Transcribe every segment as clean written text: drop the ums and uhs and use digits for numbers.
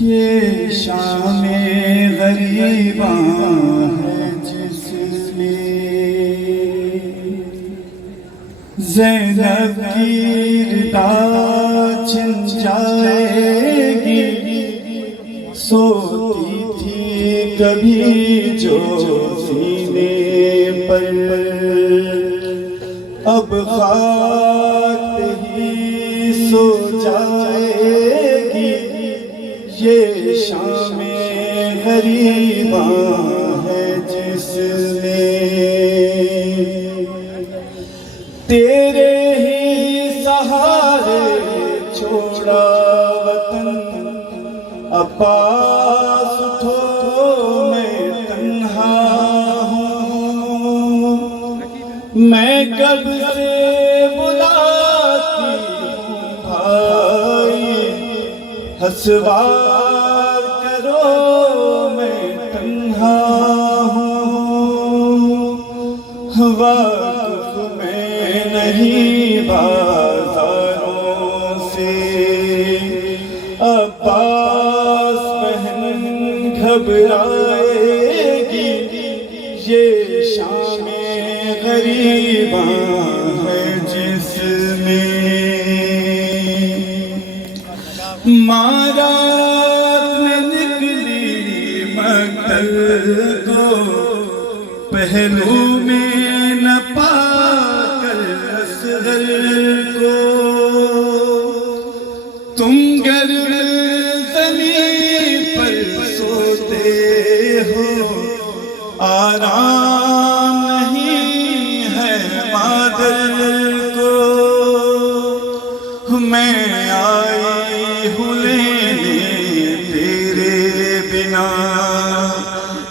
یہ شام غریباں ہے جس میں زینب کی ردا چھن جائے گی، سوتی تھی کبھی جو سینے پر، اب خاک پہ ہی سو جائے گی، یہ شام غریباں ہے جس میں تیرے ہی سہارے چھوڑا وطن، عباس اٹھو میں تنہا ہوں، میں کب سے بلاتی ہوں بھائی، حسوار کرو میں تنہا ہوں، واقف میں نہیں بازاروں سے، عباس بہن گھبرائے گی، یہ شام غریباں ہے جس میں مارا میں نکلی مقتل کو، پہلو میں نہ پا کر اصغر کو، تم گر زمین پر سوتے ہو، آرام نہیں ہے مادر کو، میں آئی ہوں لینے تیرے بنا،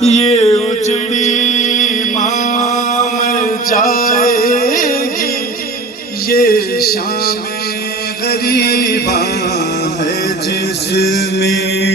یہ اجڑی ماں مر جائے گی، یہ شام غریباں ہے جس میں